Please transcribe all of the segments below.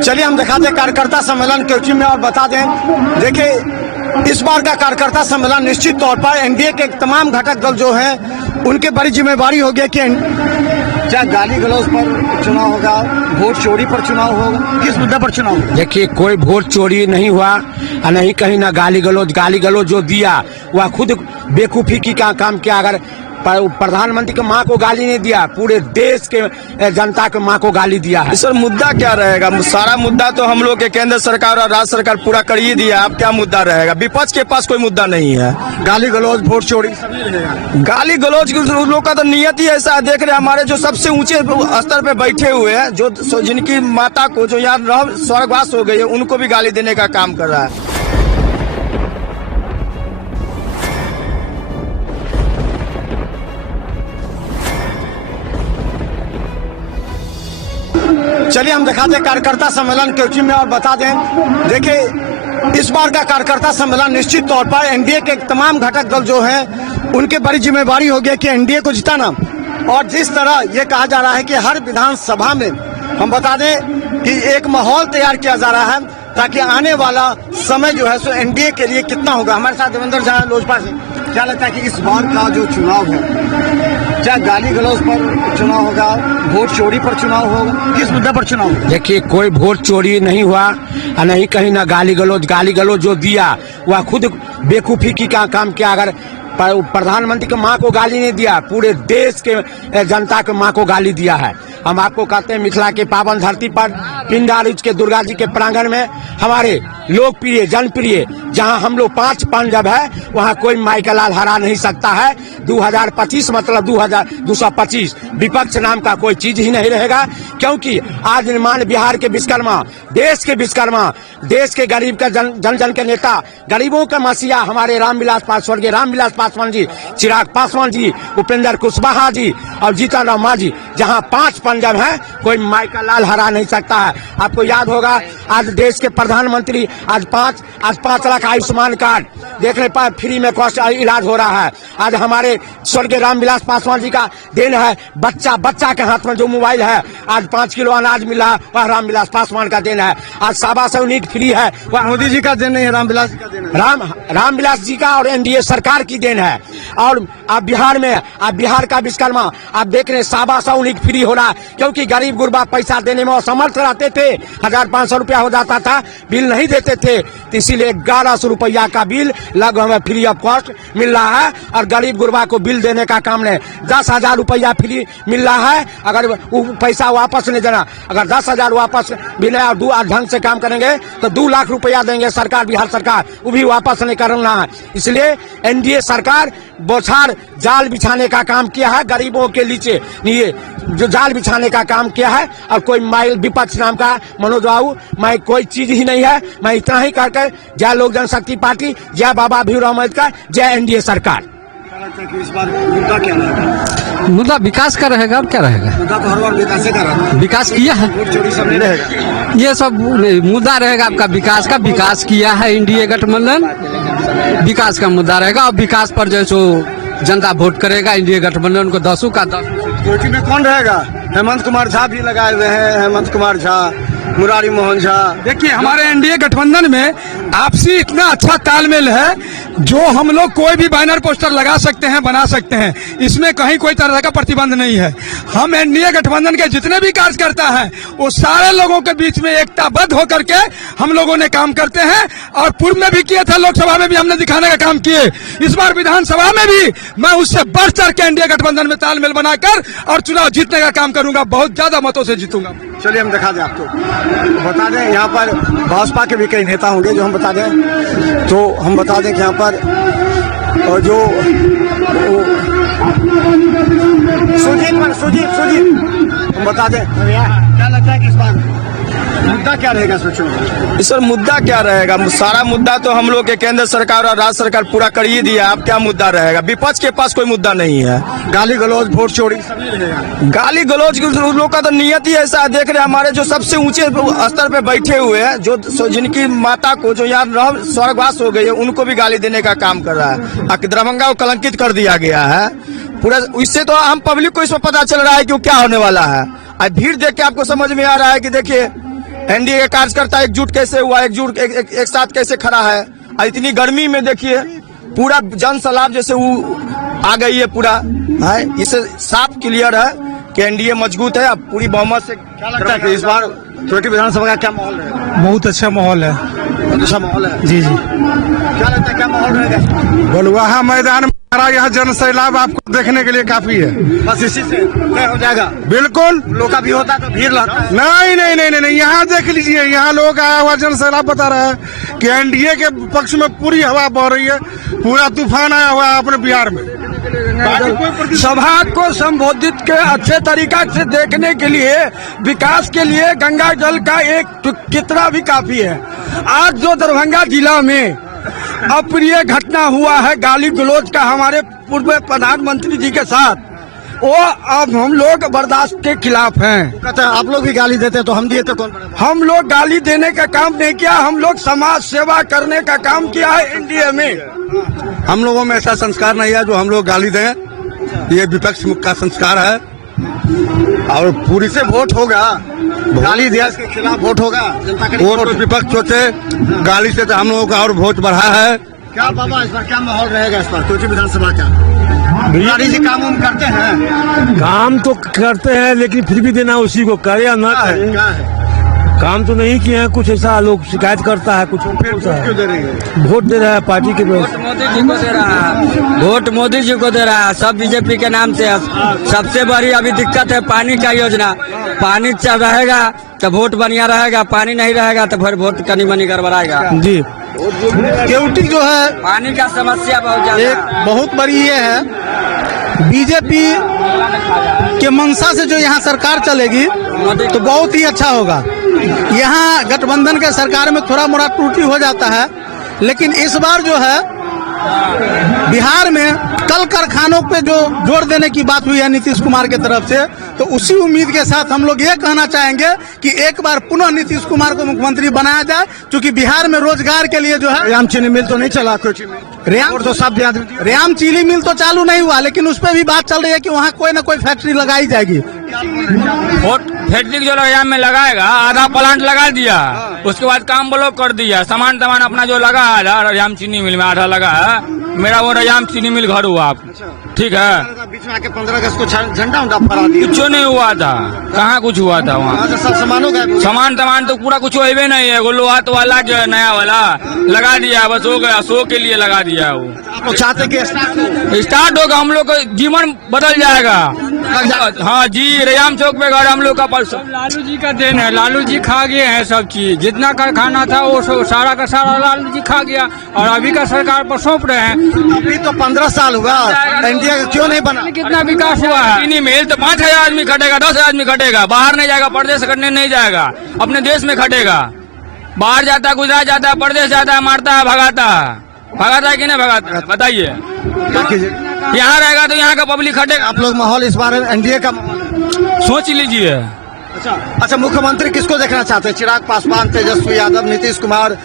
चलिए हम दिखाते हैं कार्यकर्ता सम्मेलन क्योंकि में और बता दें, देखिए इस बार का कार्यकर्ता सम्मेलन निश्चित तौर पर एनडीए के तमाम घटक दल जो हैं उनके बड़ी जिम्मेवारी होगी कि क्या गाली गलौज पर चुनाव होगा, वोट चोरी पर चुनाव होगा, किस मुद्दे पर चुनाव होगा? देखिए कोई वोट चोरी नहीं हुआ और नहीं कहीं ना गाली गलौज जो दिया वह खुद बेवकूफी की का काम किया। अगर प्रधानमंत्री के माँ को गाली नहीं दिया, पूरे देश के जनता के माँ को गाली दिया है। सर मुद्दा क्या रहेगा? सारा मुद्दा तो हम लोग के केंद्र सरकार और राज्य सरकार पूरा कर ही दिया। अब क्या मुद्दा रहेगा? विपक्ष के पास कोई मुद्दा नहीं है। गाली गलौज, वोट चोरी सभी रहेगा। गाली गलौज उन लोग का तो नियत ही ऐसा है। देख रहे हमारे जो सबसे ऊंचे स्तर पे बैठे हुए हैं, जो जिनकी माता को जो यहाँ स्वर्गवास हो गई है, उनको भी गाली देने का काम कर रहा है। चलिए हम दिखाते हैं कार्यकर्ता सम्मेलन क्योंकि में और बता दें, देखिए इस बार का कार्यकर्ता सम्मेलन निश्चित तौर पर एनडीए के तमाम घटक दल जो हैं उनके बड़ी जिम्मेवारी होगी कि एनडीए को जिताना। और जिस तरह ये कहा जा रहा है कि हर विधानसभा में हम बता दें कि एक माहौल तैयार किया जा रहा है ताकि आने वाला समय जो है सो एनडीए के लिए कितना होगा। हमारे साथ देवेंद्र झा लोजपा से, क्या लगता है कि इस बार का जो चुनाव है क्या गाली गलौज पर चुनाव होगा, वोट चोरी पर चुनाव होगा, किस मुद्दे पर चुनाव होगा? देखिए कोई वोट चोरी नहीं हुआ और नहीं कहीं ना गाली गलौज जो दिया वह खुद बेवकूफी की का काम किया। अगर प्रधानमंत्री के माँ को गाली नहीं दिया, पूरे देश के जनता के माँ को गाली दिया है। हम आपको कहते हैं मिथिला के पावन धरती पर पिंडारिच के दुर्गा जी के प्रांगण में हमारे लोकप्रिय जनप्रिय जहां हम लोग 5 पंजाब है, वहां कोई माई का लाल हरा नहीं सकता है। 2025 मतलब 2225 विपक्ष नाम का कोई चीज ही नहीं रहेगा, क्योंकि आज निर्माण बिहार के विश्वकर्मा, देश के विश्वकर्मा, देश के गरीब का जन के नेता, गरीबों का मसीहा हमारे रामविलास पासवान जी, रामविलास पासवान जी, चिराग पासवान जी, उपेंद्र कुशवाहा जी और जीतन राम मांझी, जहां 5 पंजाब है, कोई माई का लाल हरा नहीं सकता है। आपको याद होगा आज देश के प्रधानमंत्री आज 5 लाख आयुष्मान कार्ड देखने पर फ्री में कॉस्ट इलाज हो रहा है। आज हमारे स्वर्गीय रामविलास पासवान जी का देन है, बच्चा के हाथ में जो मोबाइल है आज 5 किलो अनाज मिला, वह रामविलास पासवान का देन है। आज 125 यूनिट फ्री है, वह मोदी जी का देन नहीं है, रामविलास जी का देन है। रामविलास जी का और एनडीए सरकार की देन है। और आप बिहार में, आप बिहार का विश्वकर्मा आप देख रहे 125 यूनिट फ्री हो रहा, क्योंकि गरीब गुरबा पैसा देने में असमर्थ रहते थे। 1500 रुपया हो जाता था, बिल नहीं देते थे, तो इसीलिए 1100 रुपया का बिल लगभग हमें फ्री ऑफ कॉस्ट मिल रहा है। और गरीब गुरबा को बिल देने का काम नहीं, 10,000 रुपया फ्री मिल रहा है। अगर वो पैसा वापस नहीं देना, अगर 10,000 वापस भी नहीं और ढंग से काम करेंगे तो 2 लाख रुपया देंगे सरकार, बिहार सरकार, वो भी वापस नहीं करना है। इसलिए एनडीए सरकार बौछार जाल बिछाने का काम किया है, गरीबों के नीचे ये जो जाल बिछाने का काम किया है। और कोई माइल विपक्ष नाम का मनोज बाबू मैं कोई चीज ही नहीं है। मैं इतना ही कहकर जय लोक जनशक्ति पार्टी, जय बाबा भीमराव अम्बेडकर, जय एनडीए सरकार। इस बार मुद्दा क्या रहेगा? मुद्दा विकास का रहेगा और क्या रहेगा? मुद्दा तो हर बार विकास का रहा, विकास किया है, वोट चोरी सब नहीं रहेगा। ये सब मुद्दा रहेगा आपका विकास का। विकास किया है एनडीए गठबंधन, विकास का मुद्दा रहेगा। और विकास पर जो जनता वोट करेगा एनडीए गठबंधन को 10 का 10। क्योंकि में कौन रहेगा? हेमंत कुमार झा भी लगाए हुए हैं, हेमंत कुमार झा, मुरारी मोहन झा। देखिए हमारे एनडीए गठबंधन में आपसी इतना अच्छा तालमेल है, जो हम लोग कोई भी बैनर पोस्टर लगा सकते हैं, बना सकते हैं, इसमें कहीं कोई तरह का प्रतिबंध नहीं है। हम एनडीए गठबंधन के जितने भी कार्यकर्ता हैं वो सारे लोगों के बीच में एकताबद्ध होकर के हम लोगों ने काम करते हैं। और पूर्व में भी किए थे, लोकसभा में भी हमने दिखाने का काम किए, इस बार विधानसभा में भी मैं उससे बढ़ चढ़ के एनडीए गठबंधन में तालमेल बनाकर और चुनाव जीतने का काम करूंगा, बहुत ज्यादा मतों से जीतूंगा। चलिए हम दिखा दें आपको, बता दें यहाँ पर भाजपा के भी कई नेता होंगे जो हम बता दें, तो हम बता दें कि यहाँ पर और जो सुजीत हम बता दें, क्या लगता है कि इस बार मुद्दा क्या रहेगा? सोचो सर मुद्दा क्या रहेगा? सारा मुद्दा तो हम लोग के केंद्र सरकार और राज्य सरकार पूरा कर ही दिया। अब क्या मुद्दा रहेगा? विपक्ष के पास कोई मुद्दा नहीं है। गाली गलौज, वोट चोरी सभी रहेगा। गाली गलौज उन लोग का तो नियत ही ऐसा है। देख रहे हमारे जो सबसे ऊंचे स्तर पे बैठे हुए हैं, जो जिनकी माता को जो यहाँ स्वर्गवास हो गई है, उनको भी गाली देने का काम कर रहा है। दरभंगा को कलंकित कर दिया गया है पूरा। इससे तो हम पब्लिक को इसमें पता चल रहा है कि क्या होने वाला है। भीड़ देख के आपको समझ में आ रहा है कि देखिए एनडीए का कार्यकर्ता एकजुट कैसे हुआ, एकजुट एक साथ कैसे खड़ा है। और इतनी गर्मी में देखिए पूरा जन सैलाब जैसे वो आ गई है पूरा है। इससे साफ क्लियर है कि एनडीए मजबूत है। अब पूरी बहुमत से क्या लगता है कि इस बार चोटी विधानसभा का क्या माहौल है? बहुत अच्छा माहौल है। बहुत अच्छा माहौल है। जी जी। क्या लगता है क्या माहौल रहेगा? बलुआहा मैदान में यहाँ जन सैलाब आपको देखने के लिए काफी है। बस इसी से तय हो जाएगा। बिल्कुल। लोग का भी होता है तो भीड़ रहता है। नहीं नहीं नहीं नहीं, नहीं। यहाँ देख लीजिए, यहाँ लोग आया हुआ जन सैलाब बता रहा है कि एनडीए के पक्ष में पूरी हवा बह रही है, पूरा तूफान आया हुआ है अपने बिहार में। सभा को संबोधित के अच्छे तरीका से देखने के लिए, विकास के लिए गंगा जल का एक कितना भी काफी है। आज जो दरभंगा जिला में अप्रिय घटना हुआ है गाली गलौज का हमारे पूर्व प्रधानमंत्री जी के साथ, वो अब हम लोग बर्दाश्त के खिलाफ हैं। कहते हैं आप लोग भी गाली देते हैं तो हम दिए तो कौन बनेगा? हम लोग गाली देने का काम नहीं किया, हम लोग समाज सेवा करने का काम किया है एनडीए में। हम लोगों में ऐसा संस्कार नहीं है जो हम लोग गाली दें। ये विपक्ष का संस्कार है। और पूरी से वोट होगा, गाली दिया के खिलाफ वोट होगा। जनता का वोट विपक्ष सोचे, गाली से तो हम लोगों का और वोट बढ़ा है। क्या बाबा इस बार क्या माहौल रहेगा? इस बार कोची विधानसभा का बिहारी जी काम उम करते हैं? काम तो करते हैं लेकिन फिर भी देना उसी को करे या ना करे। क्या है? काम तो नहीं किए हैं, कुछ ऐसा लोग शिकायत करता है, कुछ बोलता क्यों दे रही है? है। वोट दे रहा है पार्टी के लोग। मोदी जी को दे रहा है, वोट मोदी जी को दे रहा है, सब बीजेपी के नाम से। सबसे बड़ी अभी दिक्कत है पानी का योजना। पानी चल रहेगा तो वोट बढ़िया रहेगा, पानी नहीं रहेगा तो फिर वोट कनी मनी गड़बड़ाएगा। जी। केवटी जो है पानी का समस्या बहुत ज्यादा एक बहुत बड़ी ये है, बीजेपी के मंशा से जो यहाँ सरकार चलेगी तो बहुत ही अच्छा होगा। यहाँ गठबंधन के सरकार में थोड़ा मोड़ा त्रुटि हो जाता है, लेकिन इस बार जो है बिहार में कल कारखानों पे जो जोर देने की बात हुई है नीतीश कुमार की तरफ से, तो उसी उम्मीद के साथ हम लोग ये कहना चाहेंगे कि एक बार पुनः नीतीश कुमार को मुख्यमंत्री बनाया जाए, क्योंकि बिहार में रोजगार के लिए जो है रेयाम चीनी मिल तो नहीं चला, कोची में रेयाम तो सब रेयाम चीनी मिल तो चालू नहीं हुआ, लेकिन उस पर भी बात चल रही है कि वहाँ कोई ना कोई फैक्ट्री लगाई जाएगी। फैक्ट्री जो रैयाम में लगाएगा, आधा प्लांट लगा दिया, उसके बाद काम ब्लॉक कर दिया। सामान अपना जो लगा आधा रैयाम चीनी मिल में आधा लगा है, मेरा वो रैयाम चीनी मिल घर हुआ। आप ठीक है, बीच में आके 15 अगस्त को झंडा उंडा फहरा दिया, कुछ नहीं हुआ था। कहाँ कुछ हुआ था वहाँ? सब सामानों का सामान तो पूरा कुछ हुए नहीं है। वो लोहा तो वाला जो नया वाला लगा दिया, बस हो गया, शो के लिए लगा दिया। वो आप लोग चाहते कि स्टार्ट होगा, हम लोग का जीवन बदल जाएगा। हाँ जी, रैयाम चौक पे घर हम लोग का लालू जी का देन है, लालू जी खा गए हैं सब चीज। जितना कारखाना था वो सारा का सारा लालू जी खा गया, और अभी का सरकार पर सौंप रहे हैं। अभी तो 15 साल हुआ, इंडिया क्यों नहीं बना? कितना विकास हुआ है? चीनी मिल तो 5,000 आदमी खटेगा, 10,000 आदमी खटेगा, बाहर नहीं जाएगा, परदेश करने नहीं जाएगा, अपने देश में खटेगा। बाहर जाता है, गुजरात जाता है, परदेश जाता है, मारता है, भगाता है कि नहीं भगाता है? बताइए। यहाँ रहेगा तो यहाँ का पब्लिक खटेगा। आप लोग माहौल इस बार एनडीए का सोच लीजिए। अच्छा, मुख्यमंत्री किसको देखना चाहते हैं? चिराग पासवान, तेजस्वी यादव, नीतीश कुमार,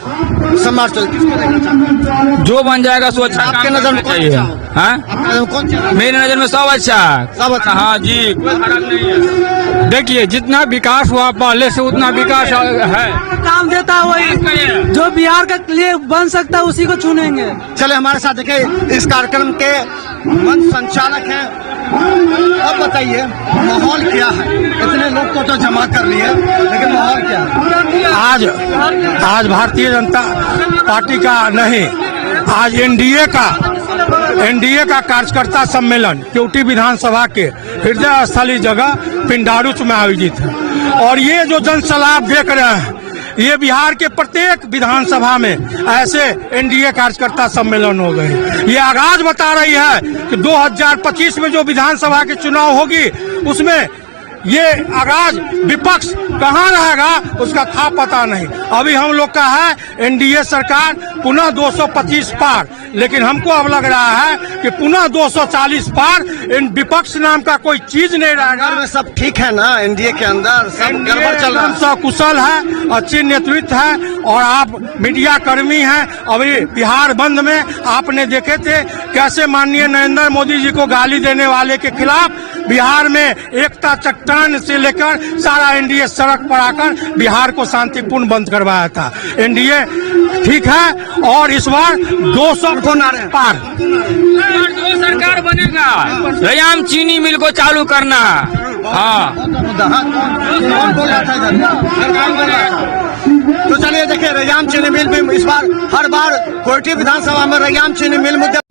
सम्राट चौधरी, किसको देखना चाहते हैं? जो बन जाएगा सो अच्छा। आपके नजर में कौन चाहिए? हाँ, आपके नजर में कौन चाहिए? मेरी नजर में सब अच्छा। सब अच्छा। हाँ जी, कोई खराब नहीं है। देखिए, जितना विकास हुआ पहले से उतना विकास है। काम देता है वही जो बिहार का लिए बन सकता है उसी को चुनेंगे। चले हमारे साथ देखिए, इस कार्यक्रम के मंच संचालक हैं। अब बताइए माहौल क्या है? इतने लोग को तो जमा कर लिए, लेकिन माहौल क्या है? आज भारतीय जनता पार्टी का नहीं, आज एनडीए का कार्यकर्ता सम्मेलन केवटी विधानसभा के हृदय स्थली जगह पिंडारुच में आयोजित है। और ये जो जनसलाब देख रहे हैं, ये बिहार के प्रत्येक विधानसभा में ऐसे एनडीए कार्यकर्ता सम्मेलन हो गए। ये आगाज बता रही है कि 2025 में जो विधानसभा के चुनाव होगी, उसमें ये आगाज विपक्ष कहाँ रहेगा उसका था पता नहीं। अभी हम लोग का है एनडीए सरकार पुनः 225 पार, लेकिन हमको अब लग रहा है कि पुनः 240 पार। इन विपक्ष नाम का कोई चीज नहीं रहेगा। में सब ठीक है ना? एनडीए के अंदर सब गड़बड़ चल रहा है? सब कुशल है, अच्छी नेतृत्व है, और आप मीडिया कर्मी हैं। अभी बिहार बंद में आपने देखे थे कैसे माननीय नरेंद्र मोदी जी को गाली देने वाले के खिलाफ बिहार में एकता चट्टान से लेकर सारा एनडीए सड़क पर आकर बिहार को शांतिपूर्ण बंद करवाया था। एनडीए ठीक है और इस बार 200 पार। जो सरकार बनेगा रयाम चीनी मिल को चालू करना। हाँ तो चलिए देखिए, रैयाम चीनी मिल भी इस बार हर बार कोयटी विधानसभा में रैयाम चीनी मिल मुद्दे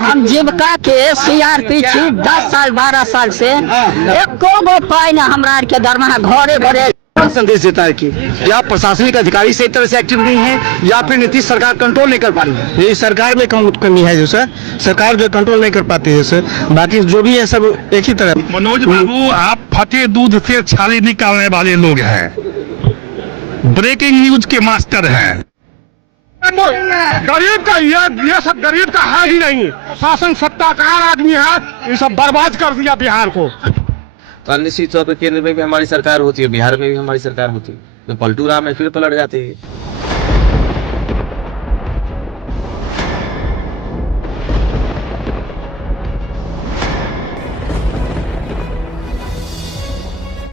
हम जीविका के सीआरपी छी 10 साल 12 साल से एको गो पाई ना हमरा के दरमाहा घरे घरे संदेश देता है कि या प्रशासनिक अधिकारी सही तरह से एक्टिव नहीं है या फिर नीतीश सरकार कंट्रोल नहीं कर पा रही है। ये सरकार में कमी है जो सर, सरकार जो कंट्रोल नहीं कर पाती है सर, बाकी जो भी है सब एक ही तरह। मनोज बाबू, आप फटे दूध से छाली निकालने वाले लोग हैं, ब्रेकिंग न्यूज के मास्टर हैं। गरीब का ये सब गरीब का है ही नहीं, शासन सत्ताकार आदमी है, ये सब बर्बाद कर दिया बिहार को। तो निश्चित तौर पर केंद्र में भी हमारी सरकार होती है, बिहार में भी हमारी सरकार होती है, तो पलटू राम में फिर पलट जाती है।